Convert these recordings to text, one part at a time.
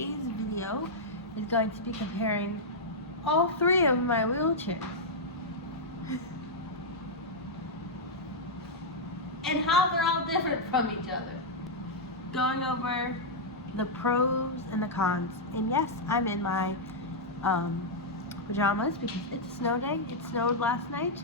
today's video is going to be comparing all three of my wheelchairs and how they're all different from each other. Going over the pros and the cons. And yes, I'm in my pajamas because it's a snow day. It snowed last night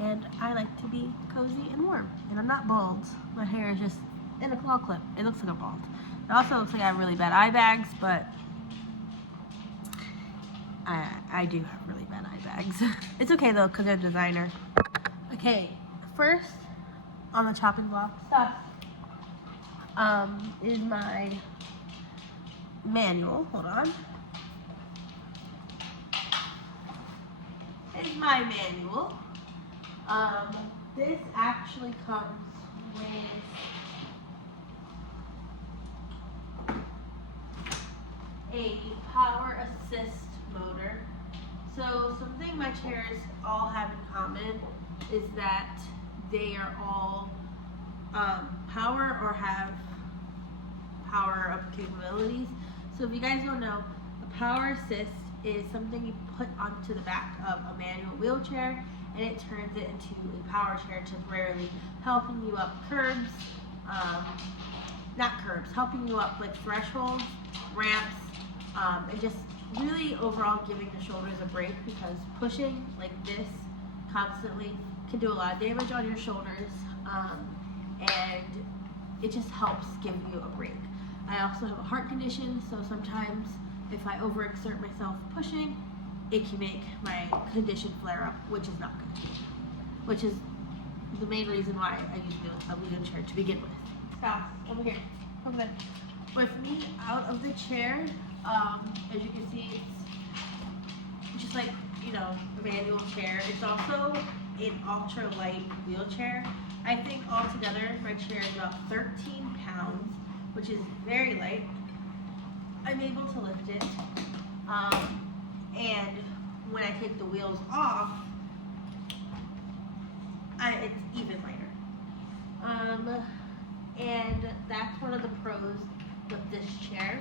and I like to be cozy and warm. And I'm not bald. My hair is just in a claw clip. It looks like I'm bald. It also looks like I have really bad eye bags, but I do have really bad eye bags. It's okay though, because they're designer. Okay, first on the chopping block stuff is my manual. Hold on. Here's my manual. This actually comes with a power assist motor. So something my chairs all have in common is that they are all power or have power up capabilities. So if you guys don't know, a power assist is something you put onto the back of a manual wheelchair and it turns it into a power chair, temporarily helping you up curbs, not curbs, helping you up like thresholds, ramps, and just really overall giving the shoulders a break, because pushing like this constantly can do a lot of damage on your shoulders, and it just helps give you a break. I also have a heart condition, so sometimes if I overexert myself pushing, it can make my condition flare up, which is not good. Which is the main reason why I use a wheelchair to begin with. Scott, over here. Come in. With me out of the chair, as you can see, it's just like, you know, a manual chair. It's also an ultra light wheelchair. I think altogether my chair is about 13 pounds, which is very light. I'm able to lift it, and when I take the wheels off, it's even lighter. And that's one of the pros of this chair,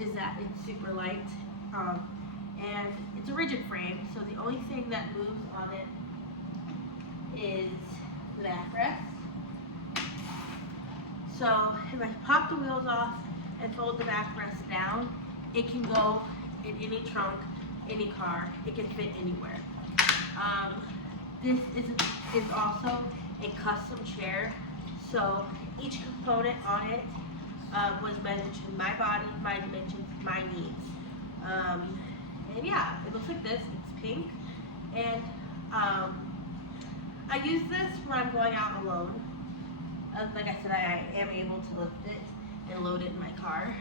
is that it's super light, and it's a rigid frame, so the only thing that moves on it is the backrest. So if I pop the wheels off and fold the backrest down, it can go in any trunk, any car. It can fit anywhere. This is also a custom chair, so each component on it was measured to my body, my dimensions, my needs. And yeah, it looks like this. It's pink, and I use this when I'm going out alone. Like I said, I am able to lift it and load it in my car.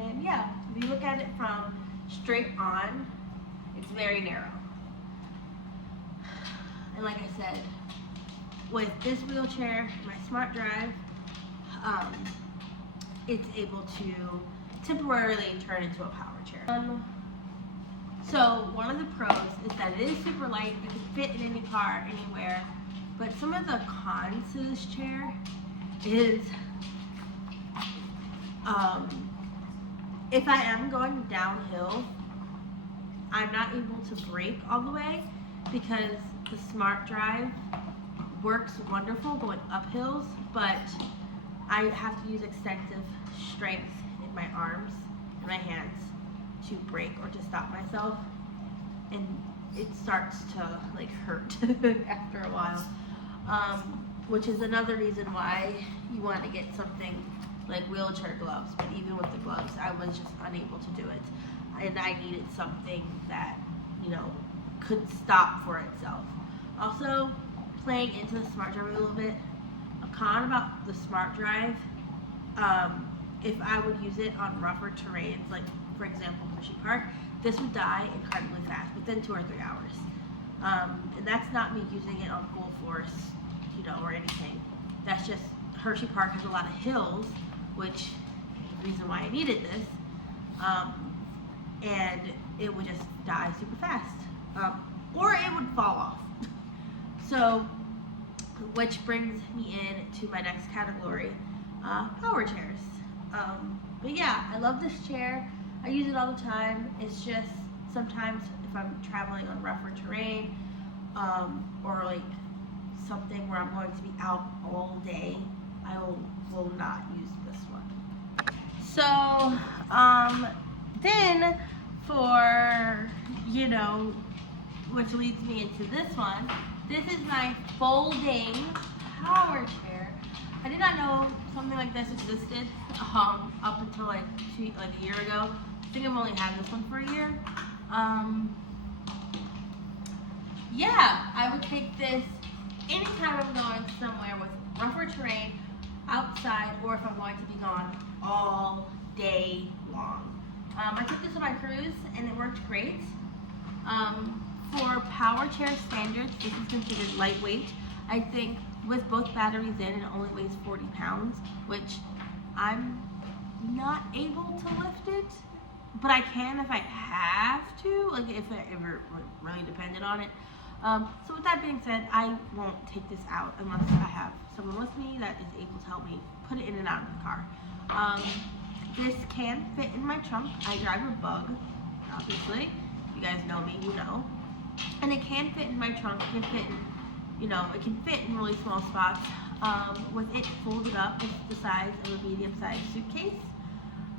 And yeah, if you look at it from straight on, it's very narrow. And like I said, with this wheelchair, my Smart Drive, it's able to temporarily turn into a power chair. So one of the pros is that it is super light. It can fit in any car, anywhere. But some of the cons to this chair is, if I am going downhill, I'm not able to brake all the way, because the Smart Drive works wonderful going up hills, but I have to use extensive strength in my arms and my hands to brake or to stop myself, and it starts to like hurt after a while, which is another reason why you want to get something like wheelchair gloves. But even with the gloves, I was just unable to do it, and I needed something that, you know, could stop for itself. Also, playing into the Smart Drive a little bit, a con about the Smart Drive, if I would use it on rougher terrains, like for example Hershey Park, this would die incredibly fast, within 2 or 3 hours. And that's not me using it on full force, you know, or anything. That's just, Hershey Park has a lot of hills, which is the reason why I needed this, and it would just die super fast, or it would fall off. So, which brings me in to my next category, power chairs. But yeah, I love this chair. I use it all the time. It's just sometimes if I'm traveling on rougher terrain, or like something where I'm going to be out all day, I will not use this one. So, then for, which leads me into this one. This is my folding power chair. I did not know something like this existed up until like a year ago. I think I've only had this one for a year. Yeah, I would take this anytime I'm going somewhere with rougher terrain, outside, or if I'm going to be gone all day long. I took this on my cruise and it worked great. For power chair standards, this is considered lightweight. I think with both batteries in, it only weighs 40 pounds, which I'm not able to lift it, but I can if I have to, like if I ever really depended on it. So with that being said, I won't take this out unless I have someone with me that is able to help me put it in and out of the car. This can fit in my trunk. I drive a Bug, obviously. If you guys know me, you know. And it can fit in my trunk. It can fit in, it can fit in really small spots. With it folded up, it's the size of a medium-sized suitcase.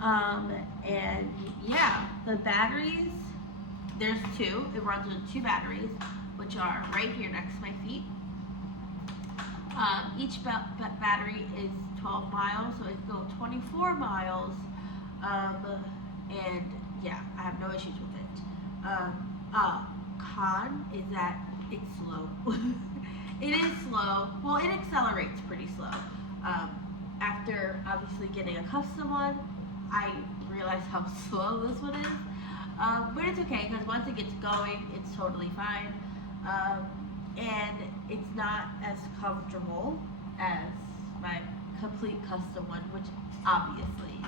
And yeah, the batteries, there's two. It runs with two batteries, which are right here next to my feet. Each battery is 12 miles, so it goes 24 miles. And yeah, I have no issues with it. Con is that it's slow. It is slow. Well, it accelerates pretty slow. After obviously getting a custom one, I realized how slow this one is. But it's okay because once it gets going, it's totally fine. And it's not as comfortable as my complete custom one, which obviously.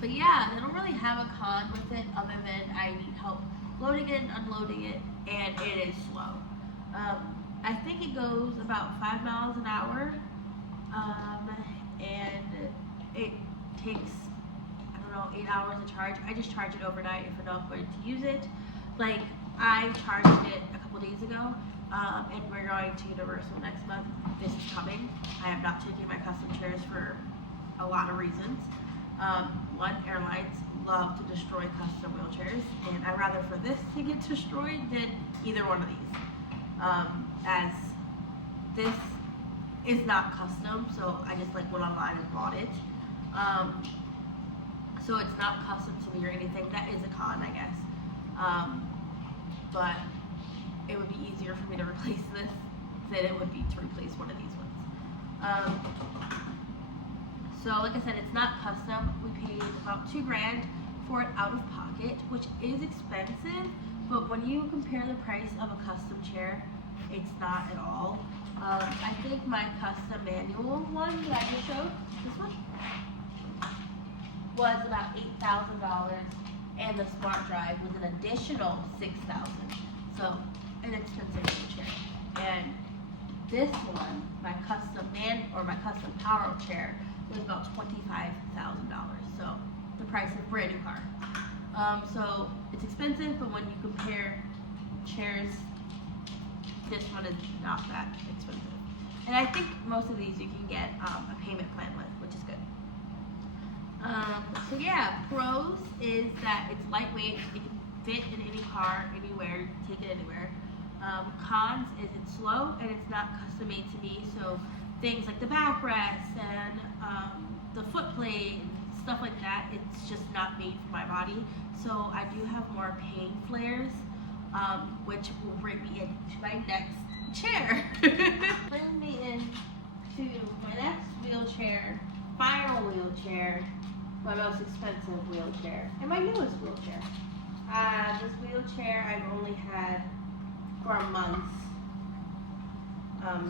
But yeah, they don't really have a con with it other than I need help loading it and unloading it, and it is slow. I think it goes about 5 miles an hour, and it takes, 8 hours to charge. I just charge it overnight if I know I'm going to use it. Like, I charged it a couple days ago, and we're going to Universal next month. This is coming. I have not taken my custom chairs for a lot of reasons. One, airlines love to destroy custom wheelchairs, and I'd rather for this to get destroyed than either one of these. As this is not custom, so I just went online and bought it. So it's not custom to me or anything. That is a con, I guess. But it would be easier for me to replace this than it would be to replace one of these ones. So like I said, it's not custom. We paid about $2,000 for it out of pocket, which is expensive, but when you compare the price of a custom chair, it's not at all. I think my custom manual one that I just showed, this one, was about $8,000, and the Smart Drive was an additional $6,000. So an expensive chair. And this one, my custom power chair, was about $25,000. So the price of a brand new car. So it's expensive, but when you compare chairs, this one is not that expensive. And I think most of these you can get a payment plan with, which is good. So yeah, pros is that it's lightweight, it can fit in any car, anywhere, you can take it anywhere. Cons is it's slow and it's not custom made to me, so things like the backrest and the foot plate, stuff like that, it's just not made for my body. So I do have more pain flares, which will bring me into my next chair. Bring me into my next wheelchair, final wheelchair, my most expensive wheelchair, and my newest wheelchair. This wheelchair I've only had for a month,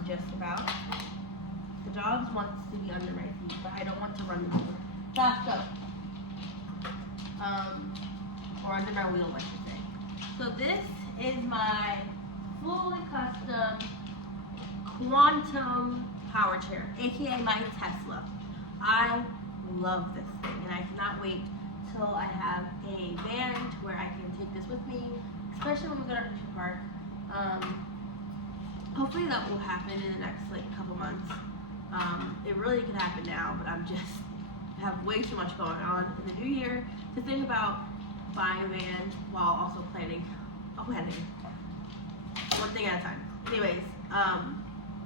just about. The dog wants to be under my feet, but I don't want to run them over. Fast up. Or under my wheel, I should say. So this is my fully custom Quantum power chair, aka my Tesla. I love this thing, and I cannot wait till I have a van to where I can take this with me, especially when we go to Hershey Park. Hopefully that will happen in the next like couple months. It really could happen now, but I'm just have way too much going on in the new year to think about buying a van while also planning a wedding. One thing at a time. Anyways,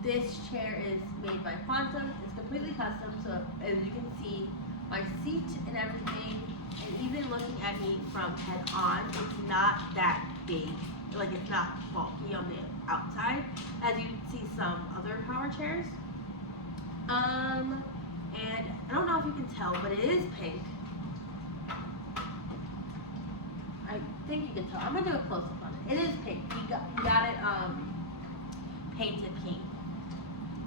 this chair is made by Quantum. It's completely custom, so as you can see, my seat and everything, and even looking at me from head on, it's not that big. Like, it's not bulky on the outside, as you see some other power chairs. And I don't know if you can tell, but it is pink. I think you can tell. I'm gonna do a close up on it. It is pink. We got it painted pink.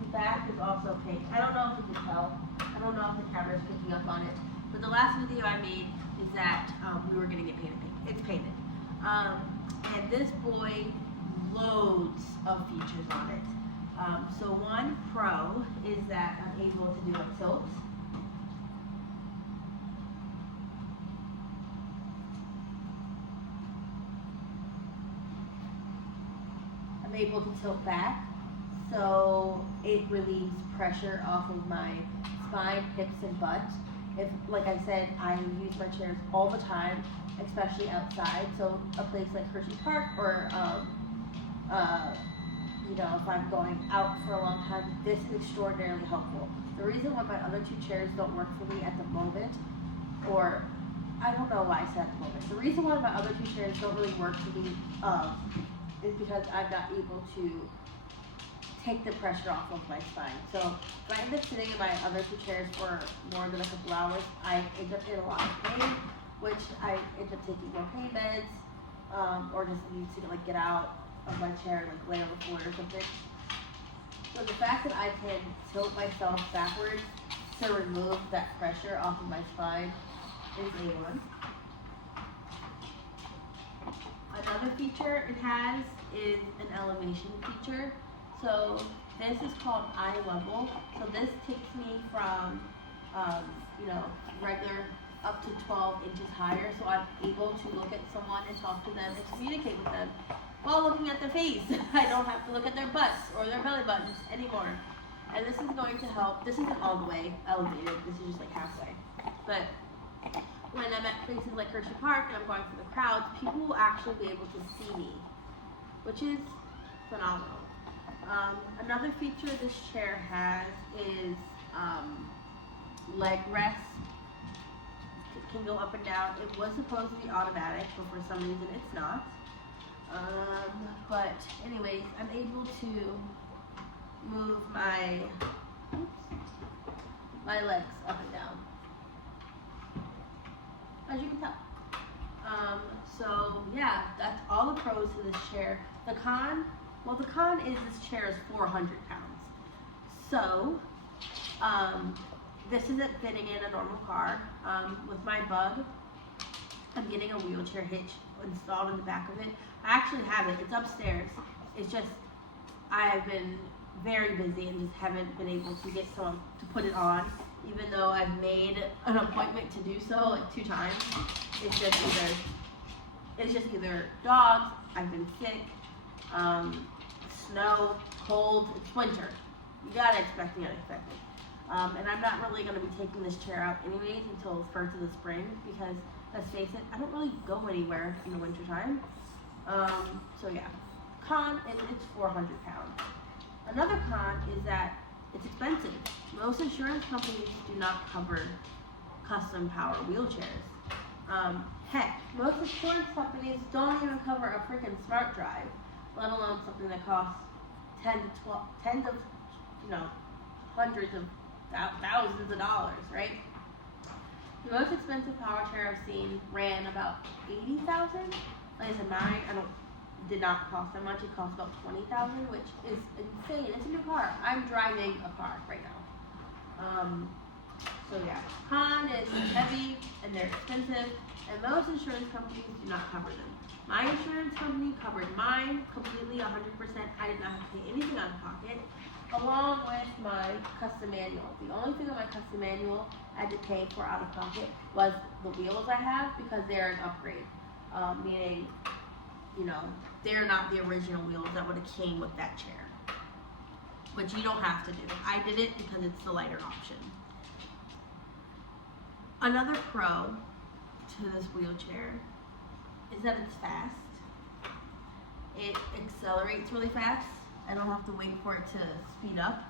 The back is also pink. I don't know if you can tell. I don't know if the camera is picking up on it. But the last video I made is that we were gonna get painted pink. It's painted. And this boy, loads of features on it. So one pro is that I'm able to do a tilt. I'm able to tilt back, so it relieves pressure off of my spine, hips, and butt. If, like I said, I use my chairs all the time, especially outside. So a place like Hershey Park, or you know, if I'm going out for a long time, this is extraordinarily helpful. The reason why my other two chairs don't work for me at the moment, or I don't know why I said at the moment. The reason why my other two chairs don't really work for me is because I'm not able to take the pressure off of my spine. So if I end up sitting in my other two chairs for more than a couple hours, I end up in a lot of pain, which I end up taking more pain meds, or just need to like get out of my chair and like lay on the floor or something. So the fact that I can tilt myself backwards to remove that pressure off of my spine is A1. Another feature it has is an elevation feature. So this is called eye level. So this takes me from, you know, regular up to 12 inches higher. So I'm able to look at someone and talk to them and communicate with them while looking at their face. I don't have to look at their butts or their belly buttons anymore. And this is going to help. This isn't all the way elevated. This is just like halfway. But when I'm at places like Hershey Park and I'm going through the crowds, people will actually be able to see me, which is phenomenal. Another feature this chair has is leg rests. It can go up and down. It was supposed to be automatic, but for some reason it's not. But anyways, I'm able to move my legs up and down, as you can tell. So yeah, that's all the pros to this chair. The con is this chair is 400 pounds. So, this isn't fitting in a normal car. With my Bug, I'm getting a wheelchair hitch installed in the back of it. I actually have it. It's upstairs. It's just I've been very busy and just haven't been able to get someone to put it on, even though I've made an appointment to do so like 2 times. It's just either dogs, I've been sick, snow, cold, it's winter. You gotta expect the unexpected. And I'm not really gonna be taking this chair out anyways until first of the spring, because let's face it, I don't really go anywhere in the winter time. So yeah, con is it's 400 pounds. Another con is that it's expensive. Most insurance companies do not cover custom power wheelchairs. Heck, most insurance companies don't even cover a freaking smart drive, let alone something that costs tens of, you know, hundreds of thousands of dollars, right? The most expensive power chair I've seen ran about $80,000. Like I said, mine did not cost that much. It cost about $20,000, which is insane. It's a new car. I'm driving a car right now. So yeah, con is heavy and they're expensive, and most insurance companies do not cover them. My insurance company covered mine completely, 100%. I did not have to pay anything out of pocket. along with my custom manual. The only thing on my custom manual I had to pay for out of pocket was the wheels I have because they're an upgrade. Meaning, you know, they're not the original wheels that would have came with that chair. Which you don't have to do. I did it because it's the lighter option. Another pro to this wheelchair is that it's fast. It accelerates really fast. I don't have to wait for it to speed up.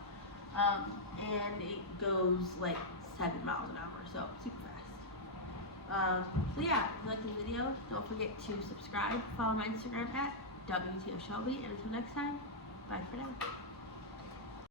And it goes like 7 miles an hour, so super fast. So yeah, if you like the video, don't forget to subscribe, follow my Instagram at WTFShelby, and until next time, bye for now.